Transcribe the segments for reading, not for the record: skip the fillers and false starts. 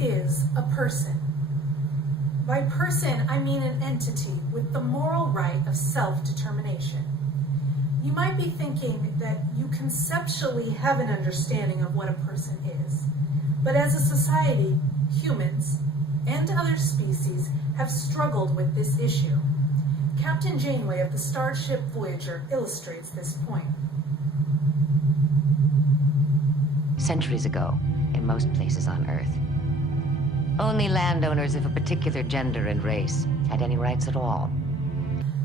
is a person? By person, I mean an entity with the moral right of self-determination. You might be thinking that you conceptually have an understanding of what a person is, but as a society, humans and other species have struggled with this issue. Captain Janeway of the Starship Voyager illustrates this point. Centuries ago, in most places on Earth, only landowners of a particular gender and race had any rights at all.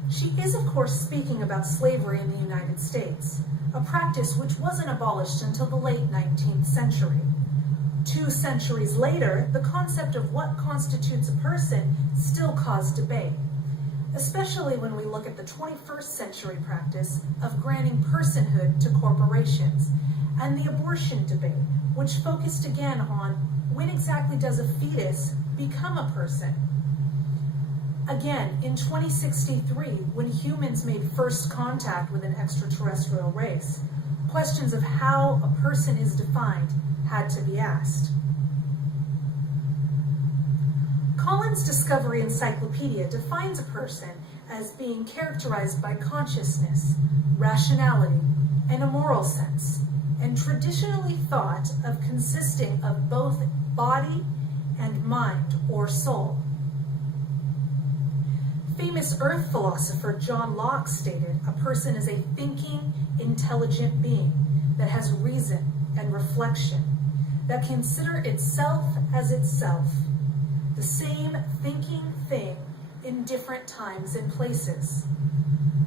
She is, of course, speaking about slavery in the United States, a practice which wasn't abolished until the late 19th century. 2 centuries later, the concept of what constitutes a person still caused debate, especially when we look at the 21st century practice of granting personhood to corporations, and the abortion debate, which focused again on when exactly does a fetus become a person. Again, in 2063, when humans made first contact with an extraterrestrial race, questions of how a person is defined had to be asked. Collins' Discovery Encyclopedia defines a person as being characterized by consciousness, rationality, and a moral sense, and traditionally thought of consisting of both body and mind or soul. Famous Earth philosopher John Locke stated a person is a thinking, intelligent being that has reason and reflection, that can consider itself as itself, the same thinking thing in different times and places.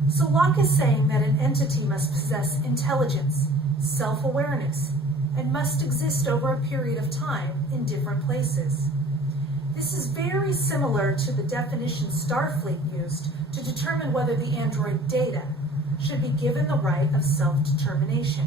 So Locke is saying that an entity must possess intelligence, self-awareness, and must exist over a period of time in different places. This is very similar to the definition Starfleet used to determine whether the android Data should be given the right of self-determination.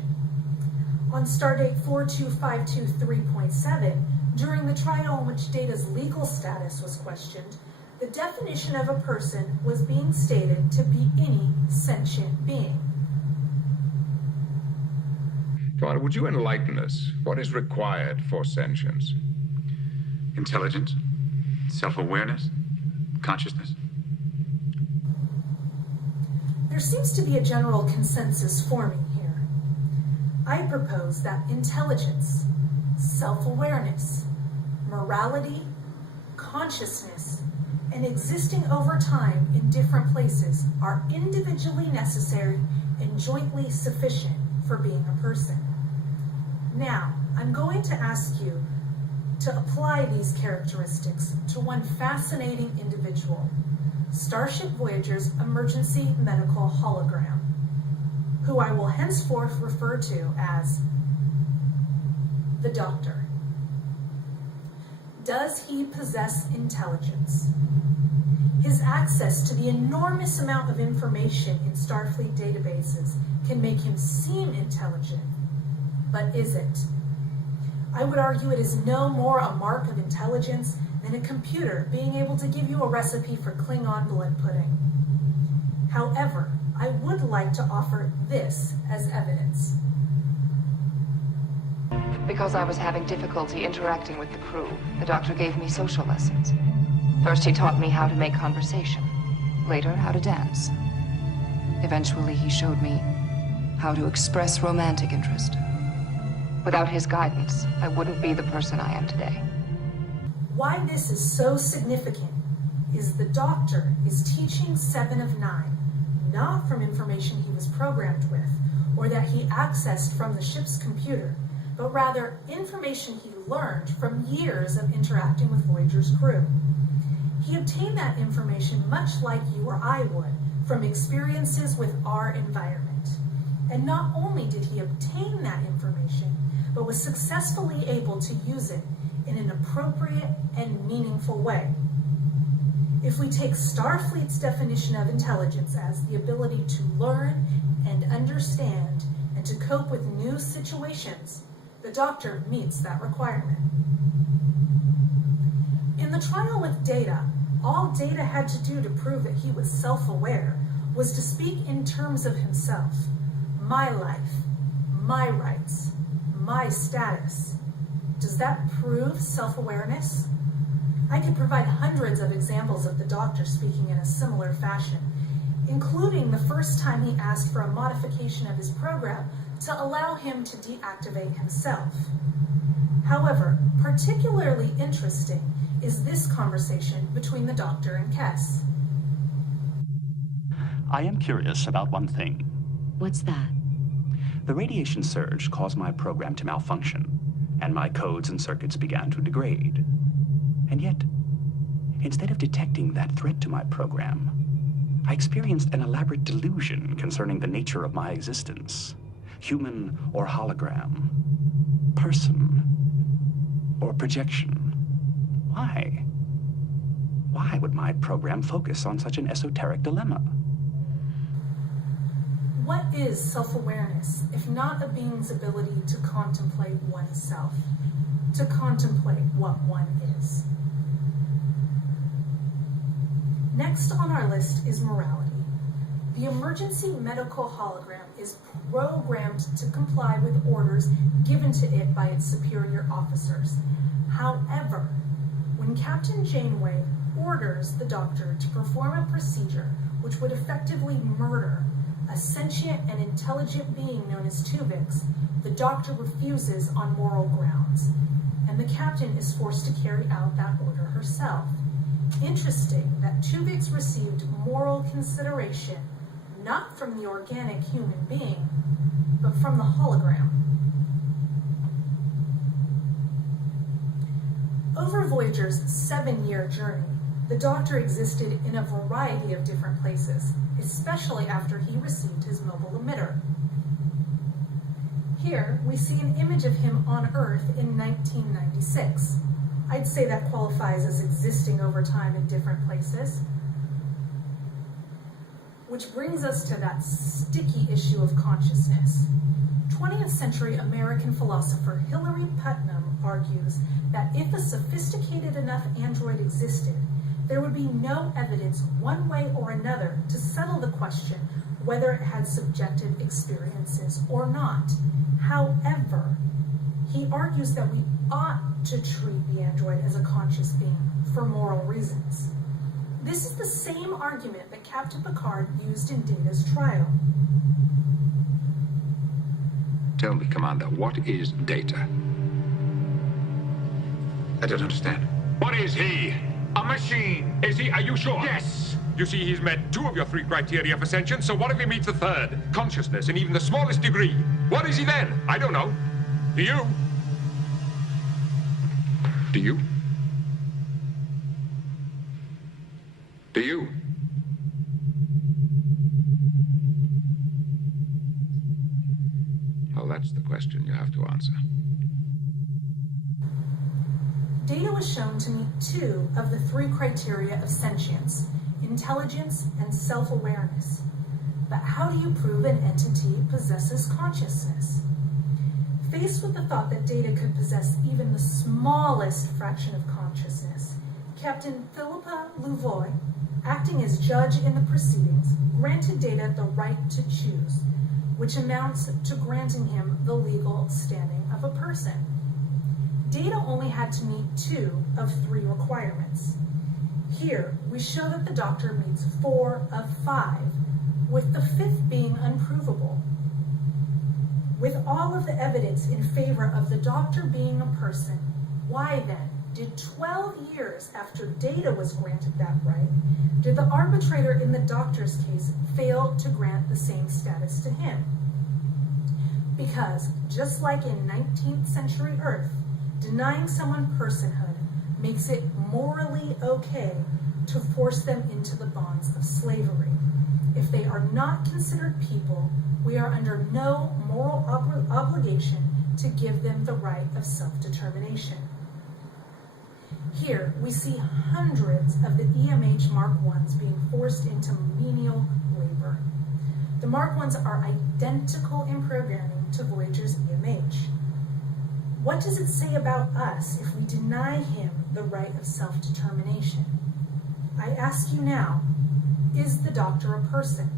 On Stardate 42523.7, during the trial in which Data's legal status was questioned, the definition of a person was being stated to be any sentient being. Commander, would you enlighten us? What is required for sentience? Intelligence, self-awareness, consciousness. There seems to be a general consensus forming here. I propose that intelligence, self-awareness, morality, consciousness, and existing over time in different places are individually necessary and jointly sufficient for being a person. Now, I'm going to ask you to apply these characteristics to one fascinating individual, Starship Voyager's Emergency Medical Hologram, who I will henceforth refer to as the Doctor. Does he possess intelligence? His access to the enormous amount of information in Starfleet databases can make him seem intelligent, but is it? I would argue it is no more a mark of intelligence than a computer being able to give you a recipe for Klingon blood pudding. However, I would like to offer this as evidence. Because I was having difficulty interacting with the crew, the doctor gave me social lessons. First, he taught me how to make conversation. Later, how to dance. Eventually, he showed me how to express romantic interest. Without his guidance, I wouldn't be the person I am today. Why this is so significant is the Doctor is teaching 7 of 9, not from information he was programmed with, or that he accessed from the ship's computer, but rather information he learned from years of interacting with Voyager's crew. He obtained that information much like you or I would, from experiences with our environment. And not only did he obtain that information, but was successfully able to use it in an appropriate and meaningful way. If we take Starfleet's definition of intelligence as the ability to learn and understand and to cope with new situations, the Doctor meets that requirement. In the trial with Data, all Data had to do to prove that he was self-aware was to speak in terms of himself. My life, my rights, my status. Does that prove self-awareness? I could provide hundreds of examples of the doctor speaking in a similar fashion, including the first time he asked for a modification of his program to allow him to deactivate himself. However, particularly interesting is this conversation between the doctor and Kes. I am curious about one thing. What's that? The radiation surge caused my program to malfunction, and my codes and circuits began to degrade. And yet, instead of detecting that threat to my program, I experienced an elaborate delusion concerning the nature of my existence. Human or hologram, person or projection. Why? Why would my program focus on such an esoteric dilemma? What is self-awareness if not a being's ability to contemplate oneself, to contemplate what one is? Next on our list is morality. The Emergency Medical Hologram is programmed to comply with orders given to it by its superior officers. However, when Captain Janeway orders the doctor to perform a procedure which would effectively murder a sentient and intelligent being known as Tuvix, the doctor refuses on moral grounds, and the captain is forced to carry out that order herself. Interesting that Tuvix received moral consideration not from the organic human being, but from the hologram. Over Voyager's 7-year journey, the Doctor existed in a variety of different places, especially after he received his mobile emitter. Here, we see an image of him on Earth in 1996. I'd say that qualifies as existing over time in different places. Which brings us to that sticky issue of consciousness. 20th century American philosopher Hilary Putnam argues that if a sophisticated enough android existed, there would be no evidence one way or another to settle the question whether it had subjective experiences or not. However, he argues that we ought to treat the android as a conscious being for moral reasons. This is the same argument that Captain Picard used in Data's trial. Tell me, Commander, what is Data? I don't understand. What is he? A machine. Is he? Are you sure? Yes. You see, he's met 2 of your 3 criteria for sentience, so what if he meets the 3rd? Consciousness in even the smallest degree. What is he then? I don't know. Do you? Do you? Do you? Well, that's the question you have to answer. Data was shown to meet 2 of the 3 criteria of sentience: intelligence and self-awareness. But how do you prove an entity possesses consciousness? Faced with the thought that Data could possess even the smallest fraction of consciousness, Captain Philippa Louvois, acting as judge in the proceedings, granted Data the right to choose, which amounts to granting him the legal standing of a person. Data only had to meet 2 of 3 requirements. Here, we show that the Doctor meets 4 of 5, with the 5th being unprovable. With all of the evidence in favor of the Doctor being a person, why then did 12 years after Data was granted that right, did the arbitrator in the Doctor's case fail to grant the same status to him? Because, just like in 19th century Earth, denying someone personhood makes it morally okay to force them into the bonds of slavery. If they are not considered people, we are under no moral obligation to give them the right of self-determination. Here, we see hundreds of the EMH Mark I's being forced into menial labor. The Mark I's are identical in programming to Voyager's EMH. What does it say about us if we deny him the right of self-determination? I ask you now, is the Doctor a person?